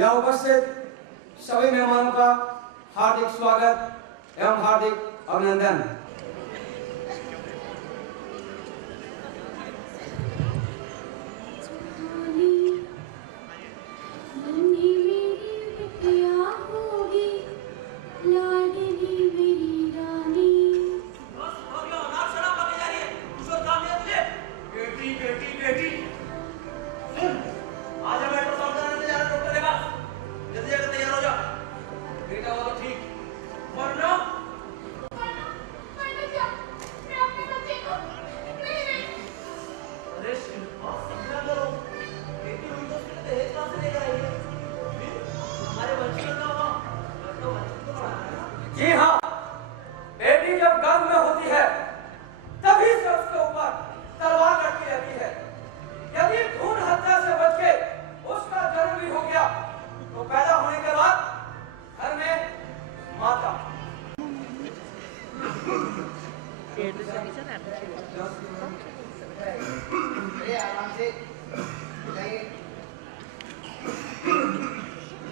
यहाँ उपस्थित सभी मेहमानों का हार्दिक स्वागत एवं हार्दिक अभिनंदन। जी हाँ, बेटी जब गर्भ में होती है तभी से उसके ऊपर तलवार लटकी रहती है। यदि भ्रूण हत्या से बच के उसका जन्म भी हो गया तो पैदा होने के बाद घर में माता। आराम से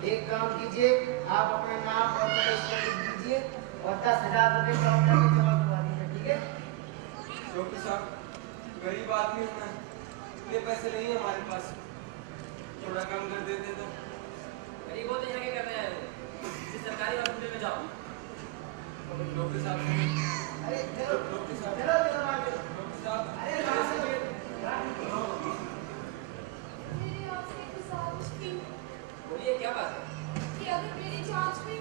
एक काम कीजिए, आप अपना नाम और पता इसका लिख दीजिए और 10,000 रुपये काउंटर में जमा करवा दीजिए, ठीक है? डॉक्टर साहब, गरीब आदमी हूँ मैं, इतने पैसे नहीं है हमारे पास, थोड़ा कम कर देते तो। गरीब होते हैं क्या करते हैं? किसी सरकारी हॉस्पिटल में जाओ। डॉक्टर साहब, अरे चलो डॉक्टर साहब, चलो चलो आगे। डॉक्टर साहब, अरे कहाँ से मेरी आपसे एक गुजारिश थी बोलिए क्या बात है? कि अगर मेरी जांच में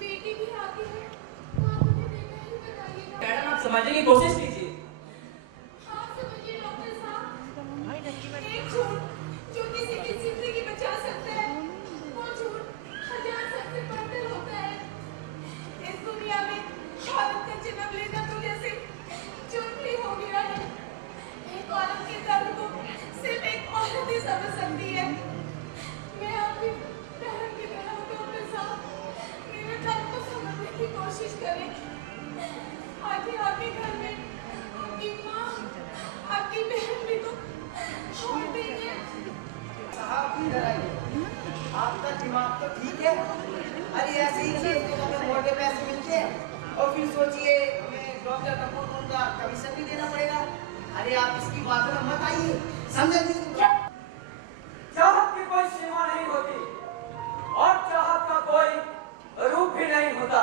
बेटी भी आती है तो आप मुझे बेटा ही बताइएगा। मैडम आप समझने की कोशिश कीजिए। हाँ समझिए डॉक्टर साहब, एक झूठ जो किसी की जिंदगी बचा सकता है वो झूठ 1000 सच से बढ़कर होता है। इस दुनिया में औरत का जन्म लेना तो जैसे जुर्म ही हो गया है। एक औरत के दर्द को सिर्फ एक औरत ही समझ सकती है। मैं आपकी बहन की तरह हूँ डॉक्टर साहब, मेरे दर्द को समझने की कोशिश करें। आखिर आपके घर में आपकी माँ, आपकी बहन भी तो होती है। साहब इधर आइए। आपका दिमाग तो ठीक है? अरे ऐसे ही चीज को हमें मोटे पैसे मिलते हैं और फिर सोचिए हमें डॉक्टर कपूर का कमीशन भी देना पड़ेगा। अरे आप इसकी बातों में मत आइए, समझ चाहत की कोई सीमा नहीं होती और चाहत का कोई रूप भी नहीं होता।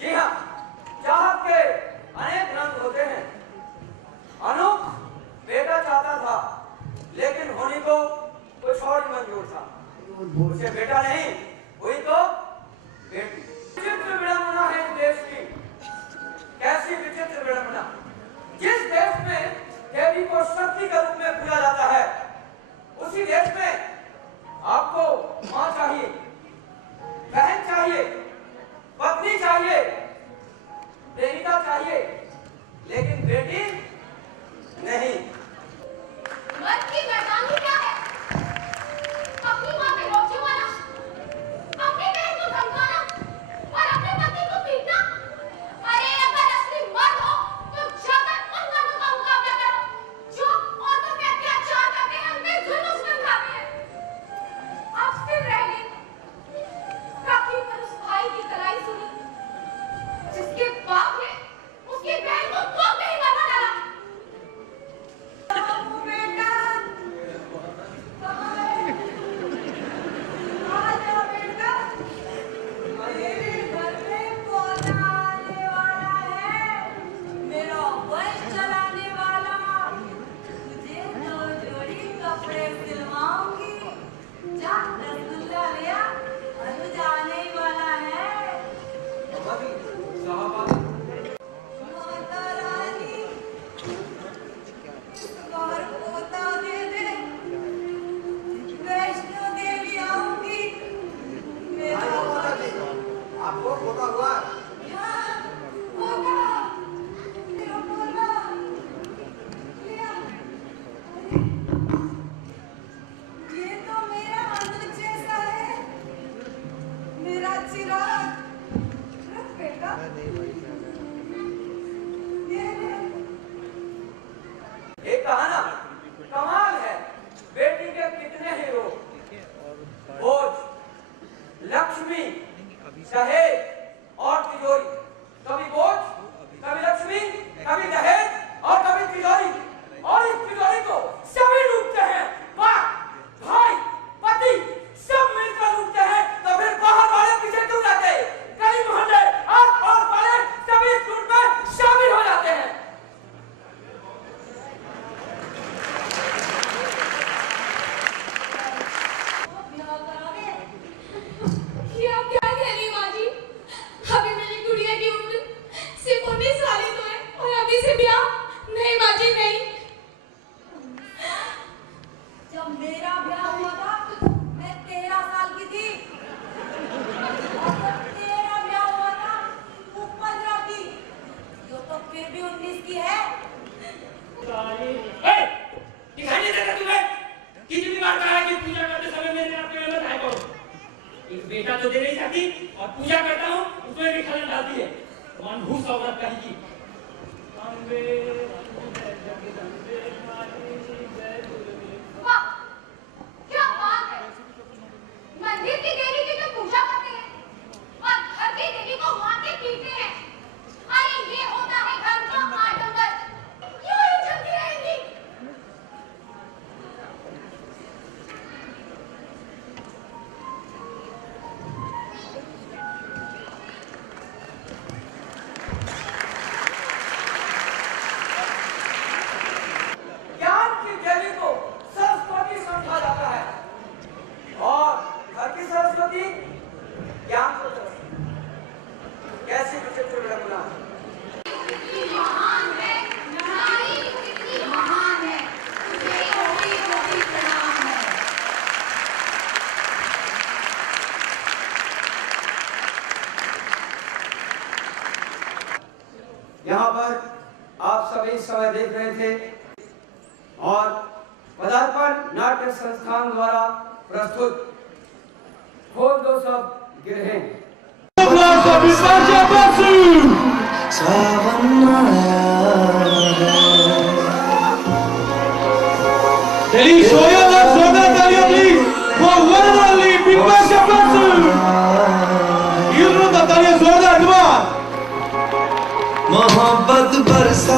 जी हाँ, चाहत के अनेक रंग होते हैं। अनूप बेटा चाहता था लेकिन होने को कुछ और ही मंजूर था। उसे बेटा नहीं हुई तो बेटी। विचित्र विडंबना है इस देश की। कैसी विचित्र विडंबना! जिस देश में देवी को शक्ति के रूप में पूजा जाता है उसी देश में आपको मां चाहिए, बहन चाहिए, पत्नी चाहिए, प्रेमिका चाहिए, लेकिन बेटी नहीं। मर्द की मर्दानी क्या है? अपनी माँ पे रोक जमाना, अपनी बहन को धमकाना और अपने पति को पीटना। अरे अगर असली मर्द हो तो जाकर उन मर्दों का मुकाबला करो जो औरतों पे अत्याचार करते हैं, उनमें जुल्म ढाते हैं। आप फिर रह गए, राखी पर उस भाई की कलाई सुनी जिसके बाप ने उसकी बहन को गोद में ही मार डाला। बेटा आजा बेटा, मेरे घर में कौन आने वाला है? मेरा वंश चलाने वाला। तुझे 2 जोड़ी कपड़े सिलवाऊंगी। जा रसगुल्ला ले आ, अनुज आने ही वाला है। माता रानी और पोता दे दे, वैष्णो देवी आऊंगी। मेरा आपको पोता हुआ? हाँ, पोता, मेरा पोता। ले आ। ये तो मेरा अनुज जैसा है, मेरा चिराग। रख बेटा, ये ले। एक कहाना कमाल है, बेटी के कितने ही रोग, बोझ लक्ष्मी, दहेज और तिजोरी, कभी बोझ, कभी लक्ष्मी, कभी दहेज और कभी तिजोरी, और इस तिजोरी को सभी लूटते हैं। बाप, भाई, पति सब मिलकर लूटते हैं। तो फिर बाहर वाले पीछे क्यों रहते? गली मोहल्ले, आस पास वाले सभी इस लूट में शामिल हो जाते हैं। ये आप क्या कह रही माँ जी? अभी मेरी गुड़िया की उम्र सिर्फ 19 साल ही तो है और अभी से ब्याह? नहीं माँ जी नहीं। जब मेरा ब्याह हुआ था मैं 13 साल की थी और जब तेरा ब्याह हुआ था वो 15 की। यो तो फिर भी 19 की है। दिखाई नहीं देता तुम्हें? कितनी बार कहा है कि पूजा करते समय मेरे आपके में मत आए करो। एक बेटा तो दे नहीं सकती और पूजा करता हूँ उसमें भी खलन डालती है। मनहूस औरत कहेगी। वाह, क्या बात है। मंदिर की देवी की तो पूजा करते हैं और घर की देवी को मारते पीटते हैं। अरे ये होता है घर का आडंबर। क्यों ये चलती रहेगी? ज्ञान की देवी को सरस्वती समझा जाता है और घर की सरस्वती ज्ञान को सरस्वती। कैसी विचित्र रचना है। कितनी महान है नारी, कितनी महान है। तुझे कोटि कोटि प्रणाम है। यहाँ पर आप सभी इस समय देख रहे थे और पदार्पण नाट्य संस्थान द्वारा प्रस्तुत खोल दो सब गिरहे। Please show your love, show that Talia, please. For one and only Big Bash Basu. You know that Talia, show that, come on. मोहब्बत बरसा